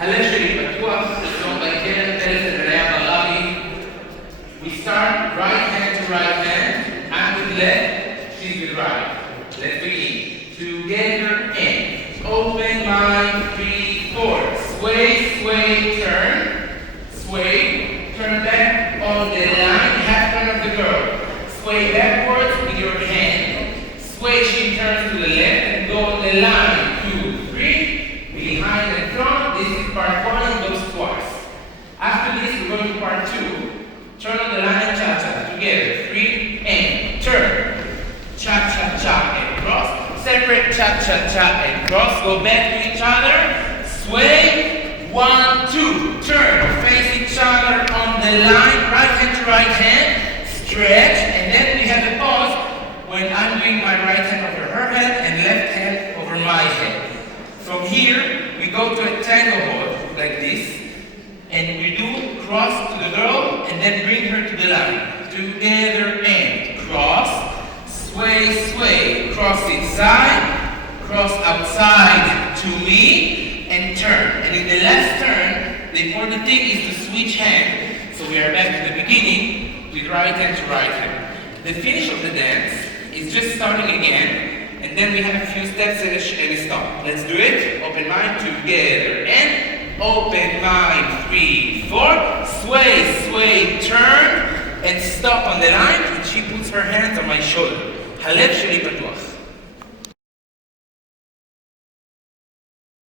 Halev sheli Patuach is sung by Michael Barzelai. We start right hand to right hand. I'm with left, she's with right. Let's begin. Together and open my 3, 4. Sway, sway, turn. Sway, turn back on the line, half turn of the girl. Sway backwards with your hand. Sway, she turns to the left and go on the line. 2, 3. Behind and front. This is part 1 and goes twice. After this, we're going to part 2. Turn on the line and cha-cha. Together. 3 and turn. Cha-cha-cha and cross. Separate cha-cha-cha and cross. Go back to each other. Sway. 1, 2. Turn. Face each other on the line. Right hand to right hand. Stretch. And then we have a pause when I'm doing my right hand over her head and left hand over my head. From here, we go to a tango hold like this. And we do cross to the girl and then bring her to the line. Together and cross. Sway, sway. Cross inside. Cross outside to me. And turn. And in the last turn, the important thing is to switch hands. So we are back to the beginning with right hand to right hand. The finish of the dance is just starting again. And then we have a few steps and a stop. Let's do it. Open mind together and open mind. 3, 4. Sway, sway, turn and stop on the line. And she puts her hands on my shoulder. Halev sheli Patuach.